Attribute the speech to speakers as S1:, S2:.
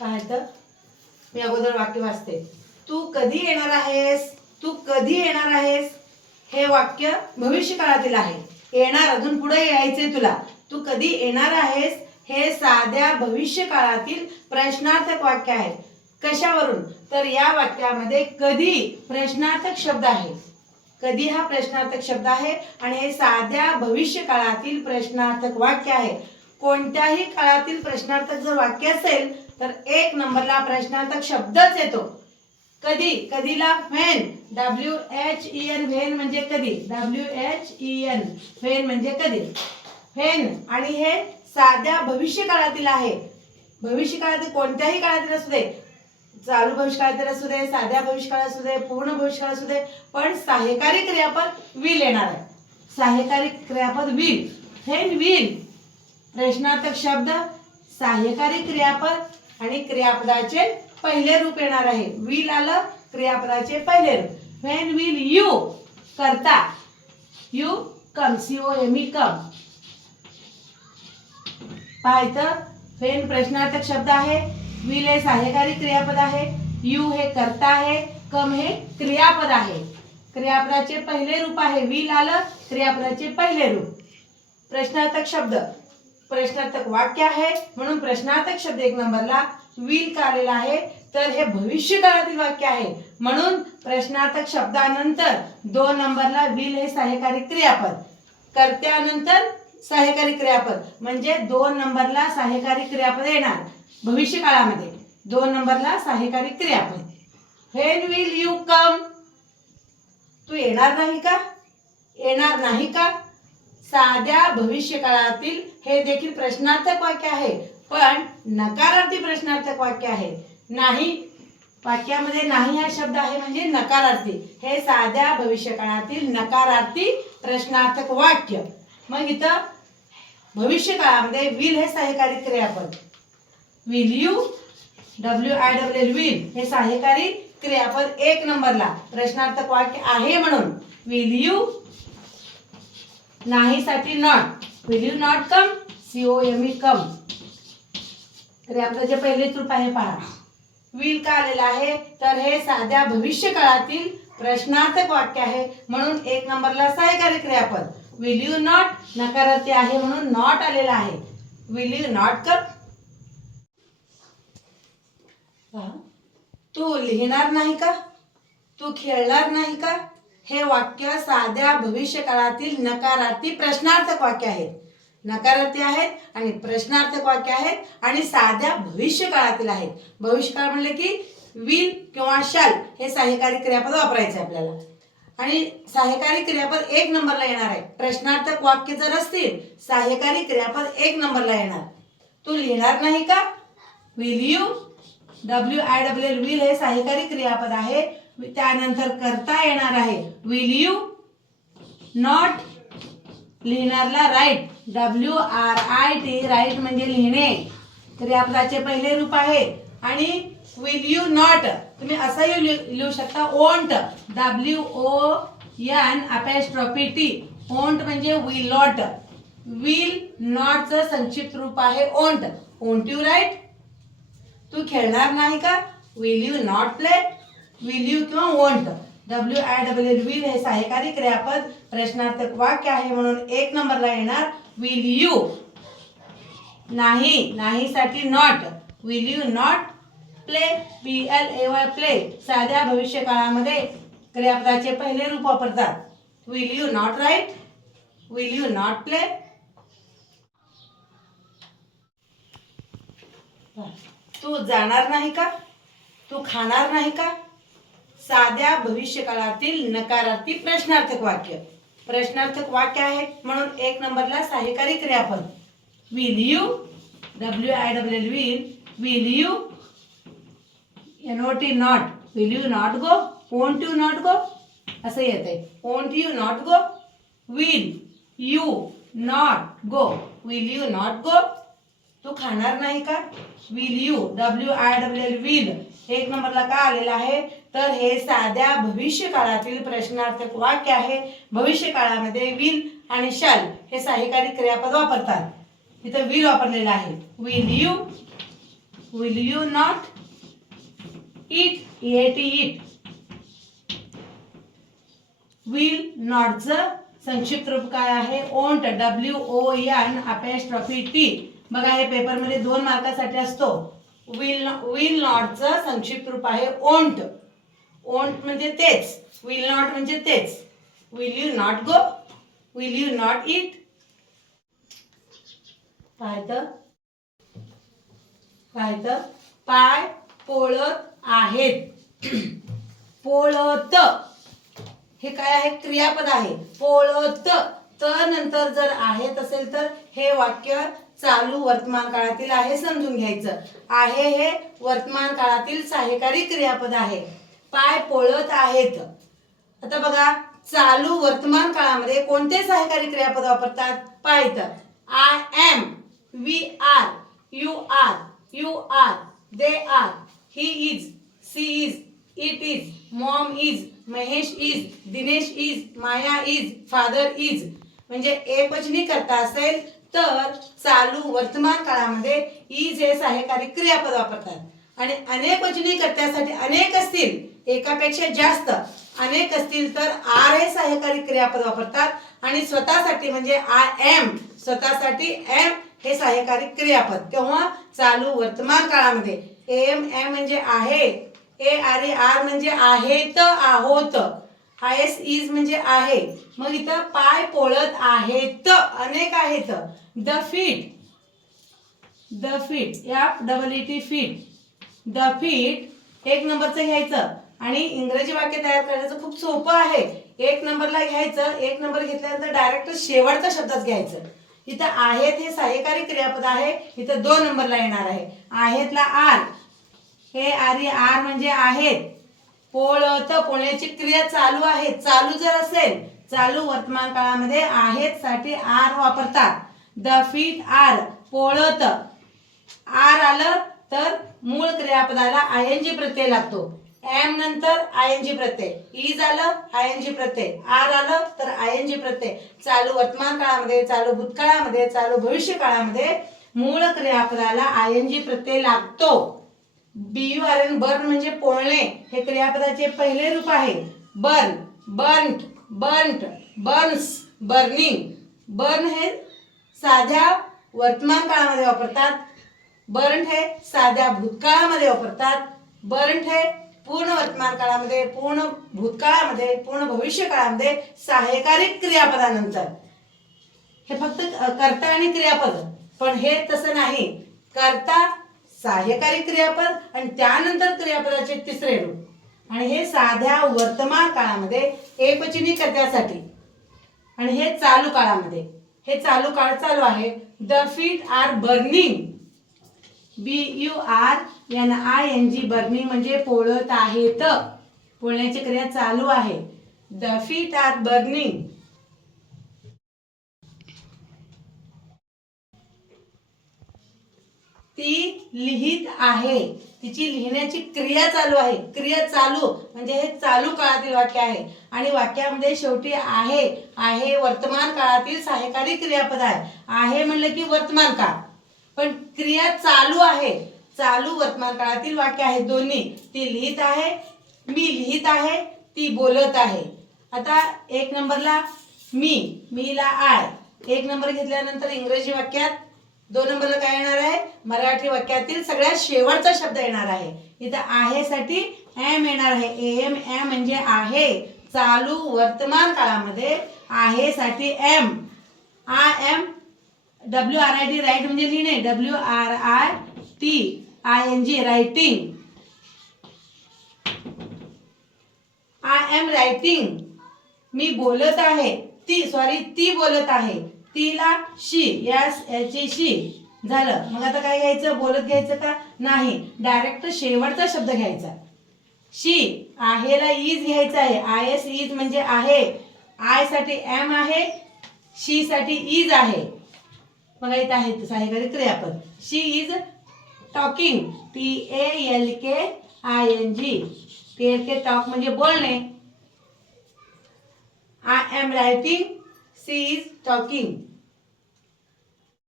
S1: काय तर? मी अगोदर वाक्य वाचते. तू कधी येणार आहेस? तू कधी येणार आहेस? हे वाक्य भविष्य काळातील आहे. येणार अजून पुढे यायचे तुला. तू कधी येणार आहेस? हे साध्या भविष्य काळातील प्रश्नार्थक वाक्य आहे. कशावरून? तर या वाक्यामध्ये कधी प्रश्नार्थक शब्द आहे. कधी हा प्रश्नार्थक शब्द आहे? आणि हे साध्या भविष्य काळातील प्रश्नार्थक वाक्य आहे. कोणत्याही काळातील प्रश्नार्थक जर वाक्य असेल तर एक नंबरला प्रश्नार्थक शब्दच येतो. कधी? कधीला? When W H E N when म्हणजे कधी? W H E N when म्हणजे कधी? व्हेन आणि हे साध्या भविष्य काळातील आहे. भविष्य काळातील कोणत्याही काळातील असू दे. चालू भविष्यकाळातील असू दे साध्या भविष्यकाळ असू दे पूर्ण भविष्यकाळ असू दे पण सहाय्यकारी क्रियापद विल येणार आहे. सहाय्यकारी क्रियापद विल व्हेन विल प्रश्नार्थक शब्द सहाय्यकारी क्रियापद आणि क्रियापदाचे पहिले रूप येणार आहे. विल आलं क्रियापदाचे पहिले रूप. व्हेन विल यू करता? You come C O M E come पाहायचं. फेन प्रश्नार्थक शब्द आहे विल हे सहाय्यकारी क्रियापद आहे. यू हे करता आहे कम हे क्रियापद आहे. क्रियापदाचे पहिले रूप आहे. विल आलं क्रियापदाचे पहिले रूप. प्रश्नार्थक शब्द. प्रश्नार्थक वाक्य आहे. म्हणून प्रश्नार्थक शब्द एक नंबरला विल का आलेला आहे? तर हे भविष्यकाळातील वाक्य आहे. म्हणून प्रश्नार्थक शब्दानंतर दोन नंबरला विल हे सहाय्यकारी क्रियापद. कर्त्यानंतर सहाय्यकारी क्रियापद. म्हणजे दोन नंबरला सहाय्यकारी क्रियापद येणार. भविष्य काळामध्ये दोन नंबरला सहाय्यकारी क्रियापद. व्हेन विल यू कम तू येणार नाही का? येणार नाही का? साध्या भविष्यकाळातील हे देखील प्रश्नार्थक वाक्य आहे. पण नकारार्थी प्रश्नार्थक वाक्य आहे. नाही वाक्यामध्ये नाही हा शब्द आहे म्हणजे नकारार्थी. हे साध्या भविष्यकाळातील नकारार्थी प्रश्नार्थक वाक्य. मग इथं भविष्यकाळामध्ये विल हे सहाय्यकारी क्रियापद. Will you W I W L will हे सहाय्यकारी क्रियापद एक नंबरला प्रश्नार्थक वाक्य आहे म्हणून. Will you नाहीसाठी not will you not come C O M E come क्रियापदाचे पहिले रूप आहे पहा. विल का आलेलं आहे? तर हे साध्या भविष्य काळातील प्रश्नार्थक वाक्य आहे. म्हणून एक नंबरला सहाय्यकारी क्रियापद विल यू नॉट नकारार्थी आहे म्हणून नॉट आलेला आहे. विल यू नॉट कम तू लिहिणार नाही का? तू खेळणार नाही का? हे वाक्य साध्या भविष्यकाळातील नकारार्थी प्रश्नार्थक वाक्य आहेत. नकारार्थी आहेत आणि प्रश्नार्थक वाक्य आहेत आणि साध्या भविष्यकाळातील आहेत. भविष्यकाळ म्हणले की विल किंवा शाल हे सहाय्यकारी क्रियापद वापरायचे आपल्याला. आणि सहाय्यकारी क्रियापद एक नंबरला येणार आहे. प्रश्नार्थक वाक्य जर असतील सहाय्यकारी क्रियापद एक नंबरला येणार. तू लिहिणार नाही का? Will you W I W L will हे सहाय्यकारी क्रियापद आहे. त्यानंतर करता येणार आहे. Will you not लिहिणारला write W R I T write म्हणजे लिहिणे. क्रियापदाचे पहिले रूप आहे. आणि विल यू नॉट तुम्ही असंही लिहू लिहू शकता. Won't W O N apostrophe T won't म्हणजे विल नॉट विल नॉटचं संक्षिप्त रूप आहे ओंट ओंट यू राईट तू खेळणार नाही का? Will you not play will you किंवा won't W I W L will हे सहाय्यकारी क्रियापद प्रश्नार्थक वाक्य आहे म्हणून एक नंबरला येणार विल यू नाही नाहीसाठी not will you not play P L A Y play साध्या भविष्य काळामध्ये क्रियापदाचे पहिले रूप वापरतात. Will you not write will you not play तू जाणार नाही का? तू खाणार नाही का? साध्या भविष्यकाळातील नकारार्थी प्रश्नार्थक वाक्य. प्रश्नार्थक वाक्य आहे म्हणून एक नंबरला सहाय्यकारी क्रियापद. Will you W I W L will will you N O T not will you not go won't you not go असं येत आहे won't you not go will you not go will you not go तू खाणार नाही का? Will you W I W L will एक नंबरला का आलेला आहे? तर हे साध्या भविष्य काळातील प्रश्नार्थक वाक्य आहे. भविष्य काळामध्ये विल आणि शाल हे सहाय्यकारी क्रियापद वापरतात. इथं विल वापरलेलं आहे. Will you will you not eat ate eat will नॉटचं संक्षिप्त रूप काय आहे? Won't W O N apostrophe T बघा हे पेपरमध्ये दोन मार्कासाठी असतो. विल विल नॉटचं संक्षिप्त रूप आहे. ओंट ओंट म्हणजे तेच. विल नॉट म्हणजे तेच. Will you not go will you not eat काय तर. पाय पोळत आहेत. पोळत. हे काय आहे? क्रियापद आहे. पोळत. त नंतर जर आहेत असेल तर हे वाक्य चालू वर्तमान काळातील आहे समजून घ्यायचं. आहे हे वर्तमान काळातील सहाय्यकारी क्रियापद आहे. पाय पोळत आहेत. आता बघा चालू वर्तमान काळामध्ये कोणते सहकारी क्रियापद वापरतात? पाहित I am we are you are you are they are he is she is it is mom is Mahesh is Dinesh is Maya is father is म्हणजे एकवचनी करता असेल तर चालू वर्तमान काळामध्ये इज हे सहाय्यकारी क्रियापद वापरतात आणि अनेक वचनी कर्त्यासाठी अनेक असतील एकापेक्षा जास्त अनेक असतील तर आर हे सहकारी क्रियापद वापरतात. आणि स्वतःसाठी म्हणजे आय एम स्वतःसाठी एम हे सहाय्यकारी क्रियापद. तेव्हा चालू वर्तमान काळामध्ये एम एम म्हणजे आहे ए आर ए आर म्हणजे आहेत आहोत. आय एस इज म्हणजे आहे. मग इथं पाय पोळत आहेत अनेक आहेत. द फीट द फीट या double E T feet. The feet एक नंबरचं घ्यायचं. आणि इंग्रजी वाक्य तयार करायचं खूप सोपं आहे. एक नंबरला घ्यायचं एक नंबर घेतल्यानंतर डायरेक्ट शेवटचा शब्दच घ्यायचं. इथं आहेत हे सहाय्यकारी क्रियापद आहे इथं दोन नंबरला येणार आहे. आहेतला आर. हे आर आर म्हणजे आहेत. पोळत पोळण्याची क्रिया चालू आहे. चालू जर असेल चालू वर्तमान काळामध्ये आहेत साठी आर वापरतात. The feet are. पोळत. आर आलं तर मूळ क्रियापदाला आय एन जी प्रत्यय लागतो. एम नंतर आय एन जी प्रत्यय. ईज आलं आय एन जी प्रत्यय. आर आलं तर आय एन जी प्रत्यय. चालू वर्तमान काळामध्ये चालू भूतकाळामध्ये चालू भविष्य काळामध्ये मूळ क्रियापदाला आय एन जी प्रत्यय लागतो. B U R N burn म्हणजे पोळणे. हे क्रियापदाचे पहिले रूप आहे. Burn burnt burnt burns burning burn हे साध्या वर्तमान काळामध्ये वापरतात. बर्न्ट हे साध्या भूतकाळामध्ये वापरतात. बर्न्ट हे पूर्ण वर्तमान काळामध्ये पूर्ण भूतकाळामध्ये पूर्ण भविष्य काळामध्ये सहाय्यकारी क्रियापदानंतर. हे फक्त कर्ता आणि क्रियापद. पण हे तसं नाही. कर्ता सहाय्यकारी क्रियापद आणि त्यानंतर क्रियापदाचे तिसरे रूप. आणि हे साध्या वर्तमान काळामध्ये एकवचनी कर्त्यासाठी आणि हे चालू काळामध्ये. हे चालू काळ चालू आहे. The feet are burning. B U R N I N G burning म्हणजे पोळत आहेत. पोळण्याची क्रिया चालू आहे. द फीट आर बर्निंग ती लिहित आहे. तिची लिहिण्याची क्रिया चालू आहे. क्रिया चालू म्हणजे हे चालू काळातील वाक्य आहे. आणि वाक्यामध्ये शेवटी आहे. आहे वर्तमान काळातील सहाय्यकारी क्रियापद आहे. आहे म्हणलं की वर्तमान काळ. पण क्रिया चालू आहे. चालू वर्तमान काळातील वाक्य आहे. दोन्ही. ती लिहित आहे. मी लिहित आहे. ती बोलत आहे. आता एक नंबरला मी मीला आय. एक नंबर घेतल्यानंतर इंग्रजी वाक्यात दोन नंबरला काय येणार आहे? मराठी वाक्यातील सगळ्यात शेवटचा शब्द येणार आहे. इथं आहे साठी एम येणार आहे. एम एम म्हणजे आहे. चालू वर्तमान काळामध्ये आहे साठी am. I am W R I T write म्हणजे लिहिणे. W R I T I N G writing I am writing मी बोलत आहे. ती सॉरी ती बोलत आहे. तिला शी यास याची शी झालं. मग आता काय घ्यायचं? बोलत घ्यायचं का? नाही. डायरेक्ट शेवटचा शब्द घ्यायचा. शी आहेला इज घ्यायचा आहे. आय एस इज म्हणजे आहे. आयसाठी एम आहे. शी साठी इज आहे. बघा इथं आहे सहाय्यकारी क्रियापद she is talking T A L K I N G T L K talk म्हणजे बोलणे. I am writing she is talking